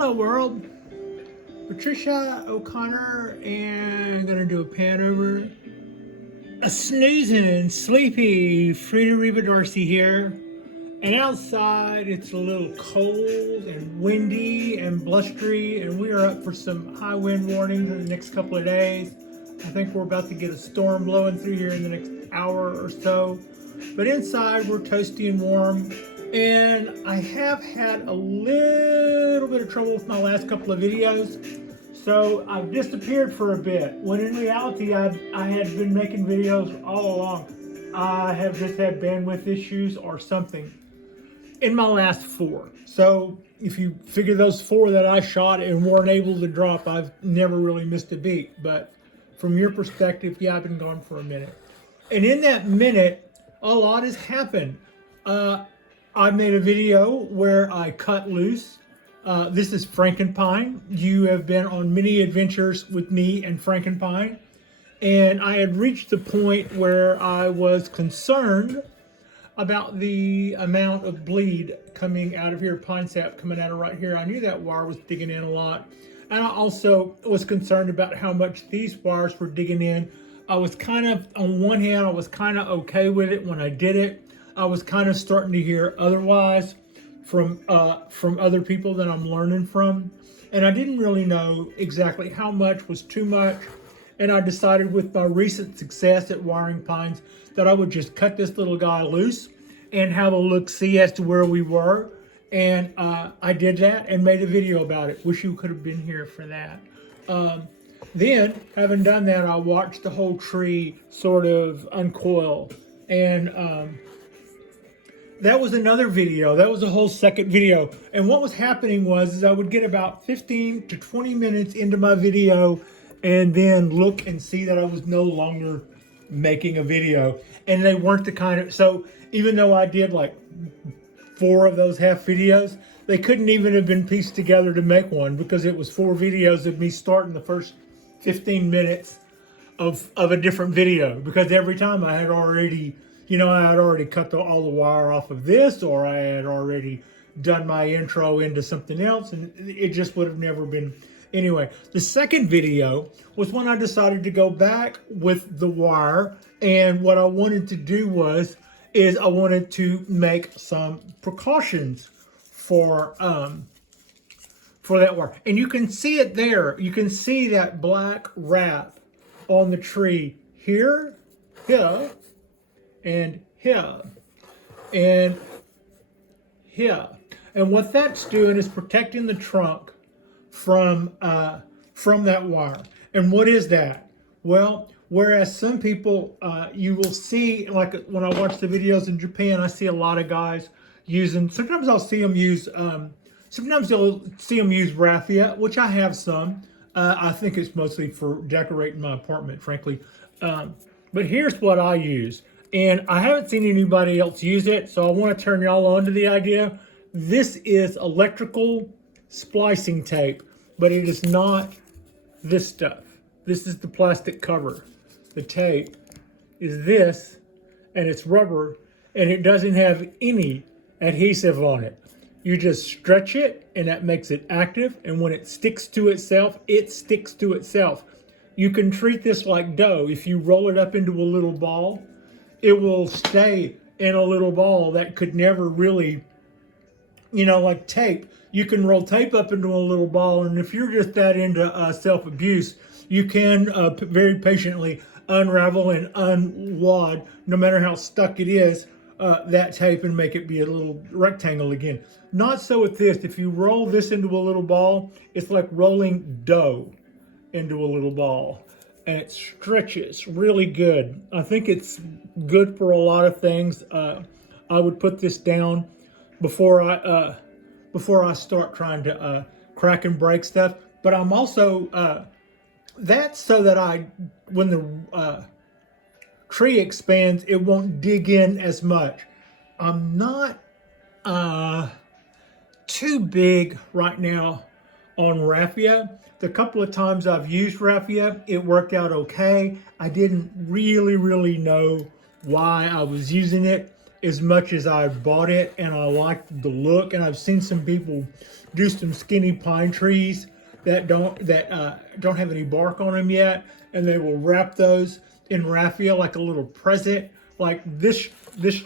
Hello world, Patricia O'Connor, and I'm gonna do a pan over. A snoozing, sleepy Frida Reba Darcy here, and outside it's a little cold and windy and blustery, and we are up for some high wind warnings in the next couple of days. I think we're about to get a storm blowing through here in the next hour or so. But inside we're toasty and warm, and I have had a little bit of trouble with my last couple of videos. So I've disappeared for a bit, when in reality I had been making videos all along. I have just had bandwidth issues or something in my last 4. So if you figure those 4 that I shot and weren't able to drop, I've never really missed a beat. But from your perspective, yeah, I've been gone for a minute. And in that minute, a lot has happened. I made a video where I cut loose. This is FrankenPine. You have been on many adventures with me and FrankenPine. And I had reached the point where I was concerned about the amount of bleed coming out of here, pine sap coming out of right here. I knew that wire was digging in a lot. And I also was concerned about how much these wires were digging in. I was kind of, on one hand, I was kind of okay with it when I did it. I was kind of starting to hear otherwise from other people that I'm learning from. And I didn't really know exactly how much was too much. And I decided with my recent success at wiring pines that I would just cut this little guy loose and have a look-see as to where we were. And I did that and made a video about it. Wish you could have been here for that. Then, having done that, I watched the whole tree sort of uncoil. And that was another video. That was a whole second video. And what was happening was I would get about 15 to 20 minutes into my video and then look and see that I was no longer making a video. And they weren't the kind of, so even though I did like 4 of those half videos, they couldn't even have been pieced together to make one, because it was 4 videos of me starting the first 15 minutes of a different video, because every time I had already, I had already cut all the wire off of this, or I had already done my intro into something else, and it just would have never been. Anyway, the second video was when I decided to go back with the wire, and what I wanted to do is I wanted to make some precautions for that wire. And you can see it there. You can see that black wrap on the tree here, here, and here, and here. And what that's doing is protecting the trunk from that wire. And what is that? Well, whereas some people, you will see, like when I watch the videos in Japan, I see a lot of guys using, sometimes I'll see them use, sometimes you'll see them use raffia, which I have some. I think it's mostly for decorating my apartment, frankly. But here's what I use. And I haven't seen anybody else use it, so I want to turn y'all on to the idea. This is electrical splicing tape, but it is not this stuff. This is the plastic cover. The tape is this, and it's rubber, and it doesn't have any adhesive on it. You just stretch it, and that makes it active, and when it sticks to itself, it sticks to itself. You can treat this like dough. If you roll it up into a little ball, it will stay in a little ball that could never really, like tape. You can roll tape up into a little ball, and if you're just that into self-abuse, you can very patiently unravel and unwad, no matter how stuck it is, that tape, and make it be a little rectangle again. Not so with this. If you roll this into a little ball, it's like rolling dough into a little ball, and it stretches really good. I think it's good for a lot of things. I would put this down before I start trying to crack and break stuff. But I'm also, that's so that when the tree expands, it won't dig in as much. I'm not too big right now on raffia. The couple of times I've used raffia, it worked out okay. I didn't really know why I was using it. as much as I bought it, and I liked the look. And I've seen some people do some skinny pine trees that don't have any bark on them yet, and they will wrap those in raffia like a little present. Like this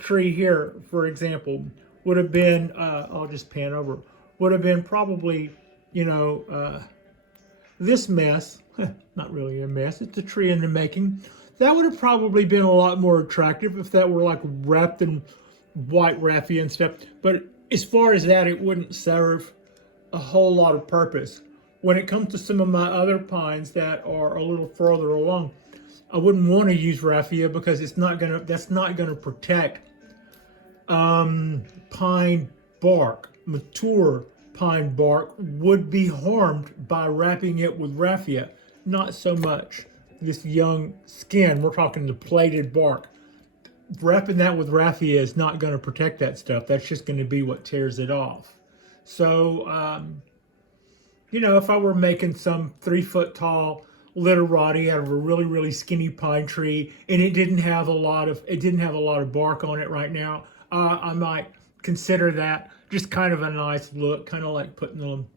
tree here, for example, would have been I'll just pan over, would have been probably, you know, this mess, not really a mess, it's a tree in the making. That would have probably been a lot more attractive if that were like wrapped in white raffia and stuff. But as far as that, it wouldn't serve a whole lot of purpose. When it comes to some of my other pines that are a little further along, I wouldn't want to use raffia because that's not gonna protect pine bark. Mature pine bark would be harmed by wrapping it with raffia. Not so much this young skin. We're talking the plated bark. Wrapping that with raffia is not going to protect that stuff. That's just going to be what tears it off. So, you know, if I were making some 3-foot tall literati out of a really, really skinny pine tree, and it didn't have a lot of bark on it right now, I might consider that just kind of a nice look, kind of like putting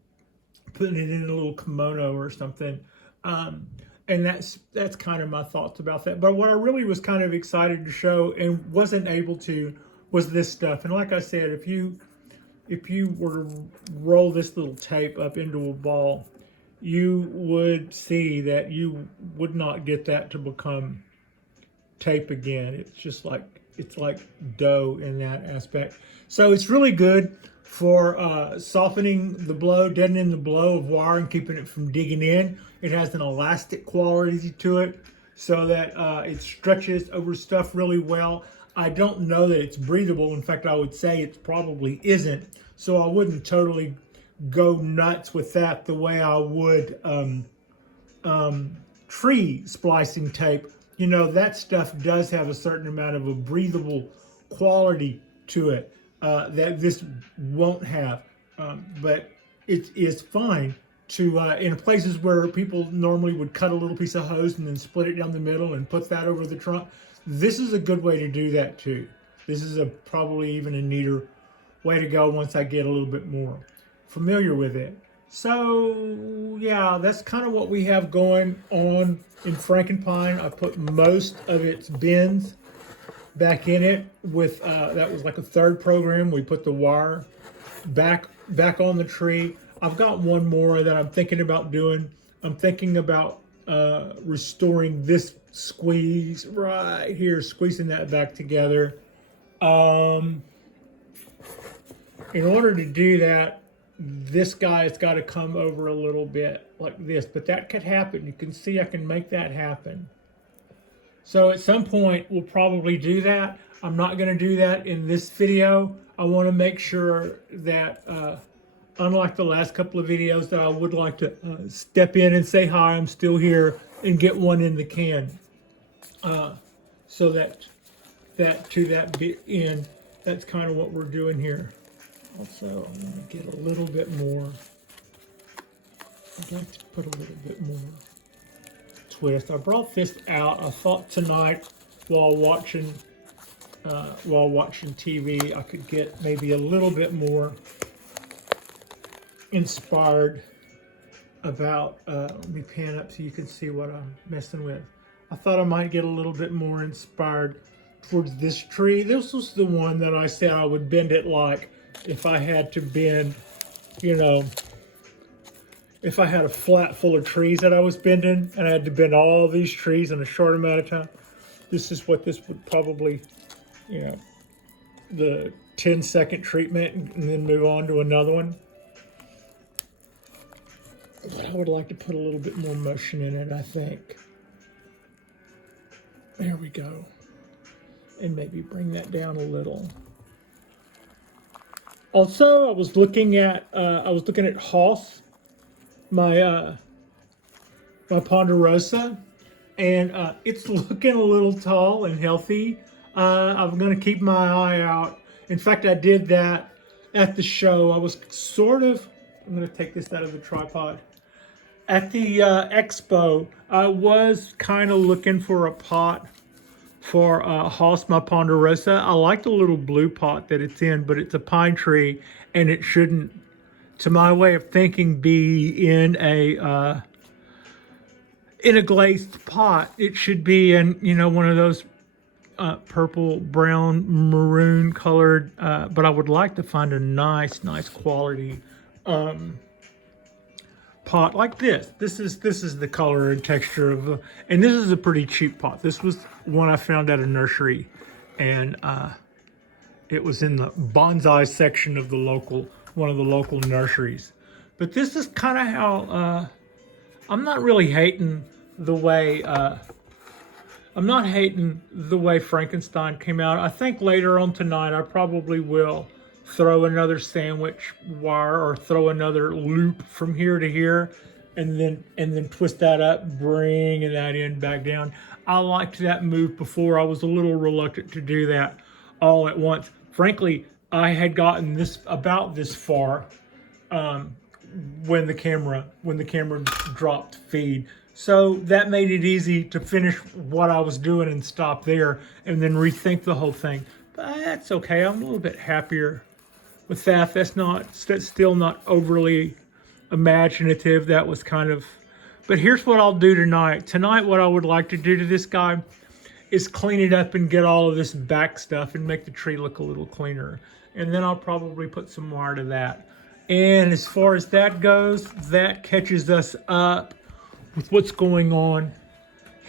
it in a little kimono or something. And that's kind of my thoughts about that. But what I really was kind of excited to show and wasn't able to was this stuff. And like I said, if you were to roll this little tape up into a ball, you would see that you would not get that to become tape again. It's like dough in that aspect. So it's really good for softening the blow, deadening the blow of wire and keeping it from digging in. It has an elastic quality to it so that it stretches over stuff really well. I don't know that it's breathable. In fact, I would say it probably isn't. So I wouldn't totally go nuts with that the way I would tree splicing tape. You know, that stuff does have a certain amount of a breathable quality to it that this won't have. But it is fine to, in places where people normally would cut a little piece of hose and then split it down the middle and put that over the trunk. This is a good way to do that too. This is probably even a neater way to go once I get a little bit more familiar with it. So yeah, that's kind of what we have going on in FrankenPine. I put most of its bins back in it with, that was like a third program. We put the wire back on the tree. I've got one more that I'm thinking about doing. I'm thinking about restoring this squeeze right here, squeezing that back together. In order to do that, this guy's got to come over a little bit like this, but that could happen. You can see I can make that happen. So at some point we'll probably do that. I'm not going to do that in this video. I want to make sure that unlike the last couple of videos, that I would like to step in and say hi, I'm still here, and get one in the can. So that to that bit end, that's kind of what we're doing here. Also, I'm going to get a little bit more. I'd like to put a little bit more twist. I brought this out. I thought tonight while watching TV, I could get maybe a little bit more inspired about, let me pan up so you can see what I'm messing with. I thought I might get a little bit more inspired towards this tree. This was the one that I said I would bend it like if I had to bend, you know, if I had a flat full of trees that I was bending and I had to bend all these trees in a short amount of time. This is what this would probably, you know, the 10-second treatment and then move on to another one. But I would like to put a little bit more motion in it, I think. There we go. And maybe bring that down a little. Also, I was looking at Hoss, my Ponderosa, and it's looking a little tall and healthy. I'm going to keep my eye out. In fact, I did that at the show. I was sort of, I'm going to take this out of the tripod. At the expo, I was kind of looking for a pot for Hosma ponderosa. I like the little blue pot that it's in, but it's a pine tree, and it shouldn't, to my way of thinking, be in a glazed pot. It should be in, you know, one of those purple, brown, maroon colored, but I would like to find a nice quality pot like this. This is the color and texture of, and this is a pretty cheap pot. This was one I found at a nursery, and it was in the bonsai section of one of the local nurseries. But this is kind of how I'm not really hating the way Frankenstein came out. I think later on tonight I probably will throw another sandwich wire or throw another loop from here to here, and then twist that up, bringing that in back down. I liked that move before. I was a little reluctant to do that all at once. Frankly, I had gotten this about this far when the camera dropped feed. So that made it easy to finish what I was doing and stop there and then rethink the whole thing. But that's okay. I'm a little bit happier with that. That's still not overly imaginative. That was kind of, but here's what I'll do tonight. Tonight, what I would like to do to this guy is clean it up and get all of this back stuff and make the tree look a little cleaner. And then I'll probably put some wire to that. And as far as that goes, that catches us up with what's going on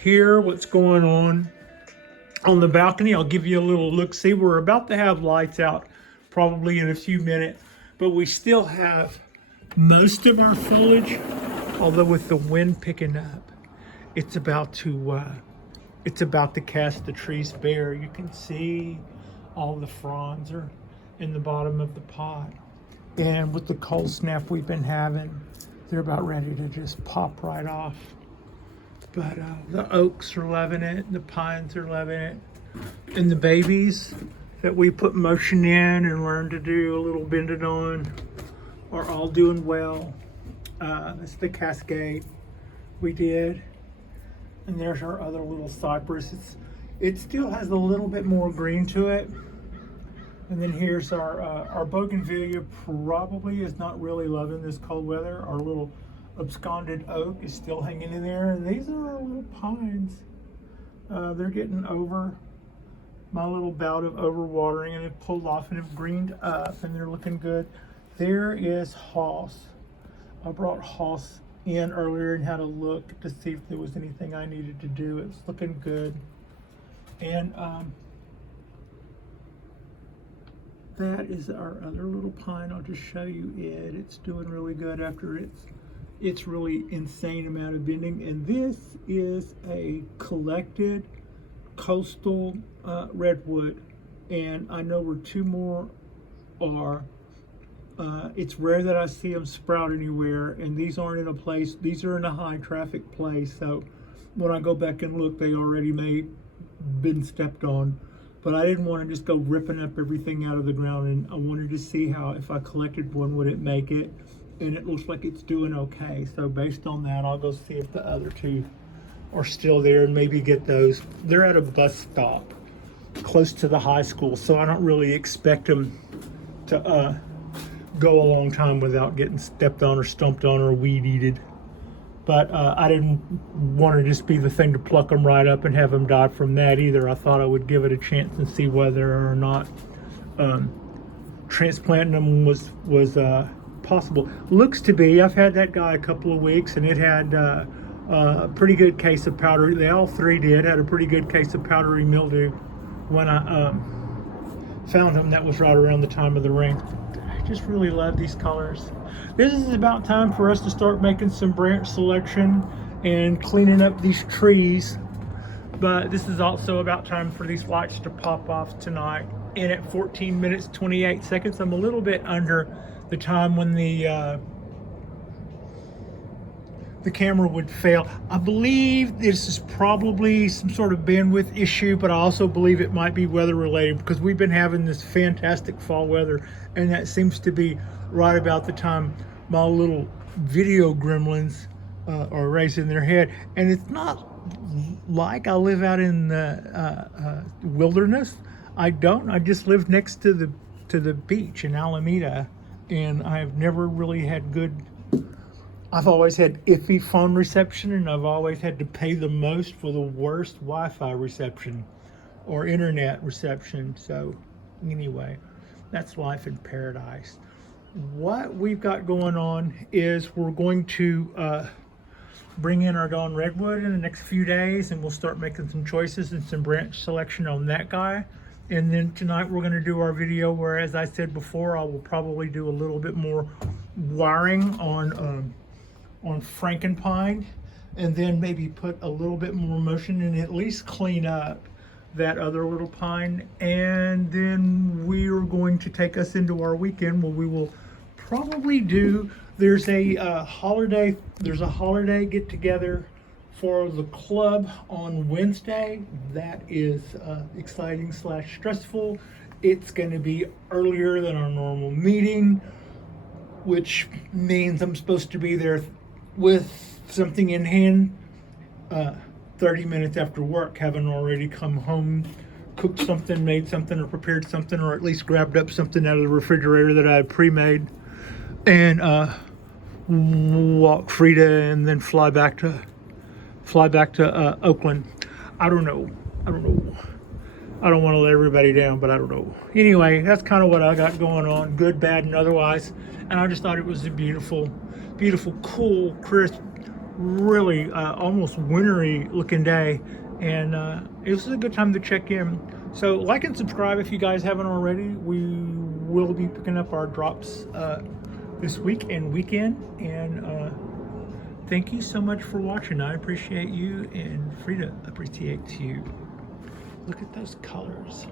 here, what's going on the balcony. I'll give you a little look. See, we're about to have lights out probably in a few minutes, but we still have most of our foliage, although with the wind picking up, it's about to cast the trees bare. You can see all the fronds are in the bottom of the pot. And with the cold snap we've been having, they're about ready to just pop right off. But the oaks are loving it, the pines are loving it, and the babies that we put motion in and learned to do a little bending on are all doing well. That's the cascade we did. And there's our other little cypress. It still has a little bit more green to it. And then here's our bougainvillea. Probably is not really loving this cold weather. Our little absconded oak is still hanging in there. And these are our little pines. They're getting over my little bout of overwatering, and it pulled off and have greened up, and they're looking good. There is Hoss. I brought Hoss in earlier and had a look to see if there was anything I needed to do. It's looking good. And that is our other little pine. I'll just show you it. It's doing really good after it's really insane amount of bending. And this is a collected coastal redwood, and I know where two more are. It's rare that I see them sprout anywhere, and these aren't in a place, these are in a high traffic place, so when I go back and look, they already may been stepped on. But I didn't want to just go ripping up everything out of the ground, and I wanted to see how, if I collected one, would it make it, and it looks like it's doing okay. So based on that, I'll go see if the other two are still there and maybe get those. They're at a bus stop close to the high school, so I don't really expect them to go a long time without getting stepped on or stomped on or weed eated. But I didn't want to just be the thing to pluck them right up and have them die from that either. I thought I would give it a chance and see whether or not transplanting them was possible. Looks to be. I've had that guy a couple of weeks, and it had a pretty good case of powdery. They all three had a pretty good case of powdery mildew when I found them. That was right around the time of the rain. I just really love these colors. This is about time for us to start making some branch selection and cleaning up these trees. But this is also about time for these lights to pop off tonight. And at 14 minutes, 28 seconds, I'm a little bit under the time when the camera would fail. I believe this is probably some sort of bandwidth issue, but I also believe it might be weather related, because we've been having this fantastic fall weather, and that seems to be right about the time my little video gremlins or raising their head. And it's not like I live out in the wilderness. I don't. I just live next to the beach in Alameda, and I've never really had good. I've always had iffy phone reception, and I've always had to pay the most for the worst Wi-Fi reception or internet reception. So anyway, that's life in paradise. What we've got going on is we're going to bring in our Dawn Redwood in the next few days, and we'll start making some choices and some branch selection on that guy. And then tonight we're going to do our video where, as I said before, I will probably do a little bit more wiring on FrankenPine, and then maybe put a little bit more motion and at least clean up that other little pine. And then we are going to take us into our weekend where we will probably do, there's a holiday get together for the club on Wednesday. That is exciting / stressful. It's going to be earlier than our normal meeting, which means I'm supposed to be there with something in hand 30 minutes after work, having already come home, cooked something, made something, or prepared something, or at least grabbed up something out of the refrigerator that I had pre-made, and walk Frida and then fly back to Oakland. I don't know. I don't want to let everybody down, but I don't know. Anyway, that's kind of what I got going on, good, bad, and otherwise. And I just thought it was a beautiful, cool, crisp, really almost wintry looking day. And it was a good time to check in. So like and subscribe if you guys haven't already. We will be picking up our drops this week and weekend. And thank you so much for watching. I appreciate you, and Frida appreciates you. Look at those colors.